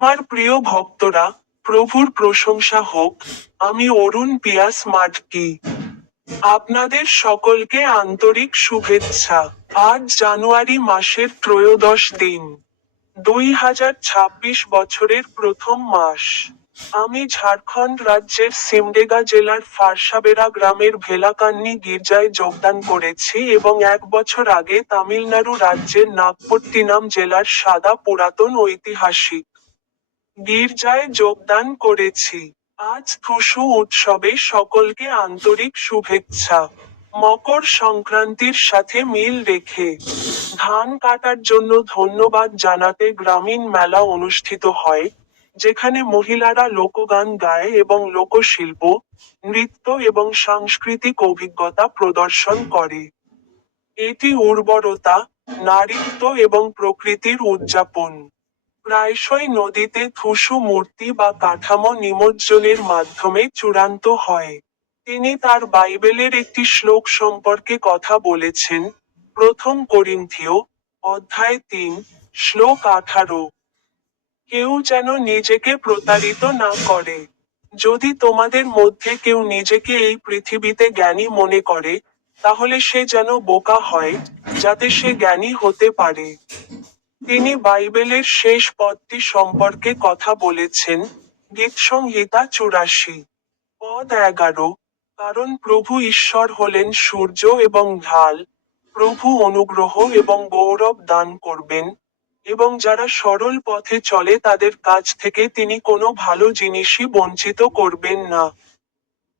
আমার প্রিয় ভক্তরা, প্রভুর প্রশংসা হোক। আমি অরুণ পিয়াস মাটকি। আপনাদের সকলকে আন্তরিক শুভেচ্ছা। আজ জানুয়ারি মাসের 'ত্রয়োদশ দিন। 2026 বছরের প্রথম মাস। আমি ঝাড়খণ্ড রাজ্যের সিমডেগা জেলার ফারসাবেরা গ্রামের ভেলাকান্নি গির্জায় যোগদান করেছি এবং 1 বছর আগে তামিলনাড়ু রাজ্যের নাগপট্টিনাম জেলার সাদা পুরাতন ঐতিহাসিক গির্জায় যোগদান করেছি। আজ টুসু উৎসবে সকলকে আন্তরিক শুভেচ্ছা। মকর সংক্রান্তির সাথে মিল রেখে ধান কাটার জন্য ধন্যবাদ জানাতে গ্রামীণ মেলা অনুষ্ঠিত হয়, যেখানে মহিলারা লোকগান গায় এবং লোকশিল্প, নৃত্য এবং সাংস্কৃতিক অভিজ্ঞতা প্রদর্শন করে। এটি উর্বরতা, নারীত্ব এবং প্রকৃতির উদযাপন। প্রায়শই নদীতে থুসু মূর্তি বা কাঠামো নিমজ্জনের মাধ্যমে চূড়ান্ত হয়। তিনি তার বাইবেলের একটি শ্লোক সম্পর্কে কথা বলেছেন, 1 করিন্থীয়, অধ্যায় 3, শ্লোক 18। কেউ যেন নিজেকে প্রতারিত না করে। যদি তোমাদের মধ্যে কেউ নিজেকে এই পৃথিবীতে জ্ঞানী মনে করে, তাহলে সে যেন বোকা হয়, যাতে সে জ্ঞানী হতে পারে। তিনি বাইবেলের শেষ পদটি সম্পর্কে কথা বলেছেন, গীতসংহিতা 84, পদ 11, কারণ প্রভু ঈশ্বর হলেন সূর্য এবং ঢাল, প্রভু অনুগ্রহ এবং গৌরব দান করবেন, এবং যারা সরল পথে চলে তাদের কাছ থেকে তিনি কোনো ভালো জিনিসই বঞ্চিত করবেন না।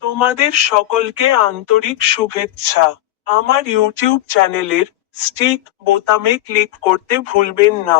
তোমাদের সকলকে আন্তরিক শুভেচ্ছা। আমার ইউটিউব চ্যানেলের স্টিক বোতামে ক্লিক করতে ভুলবেন না।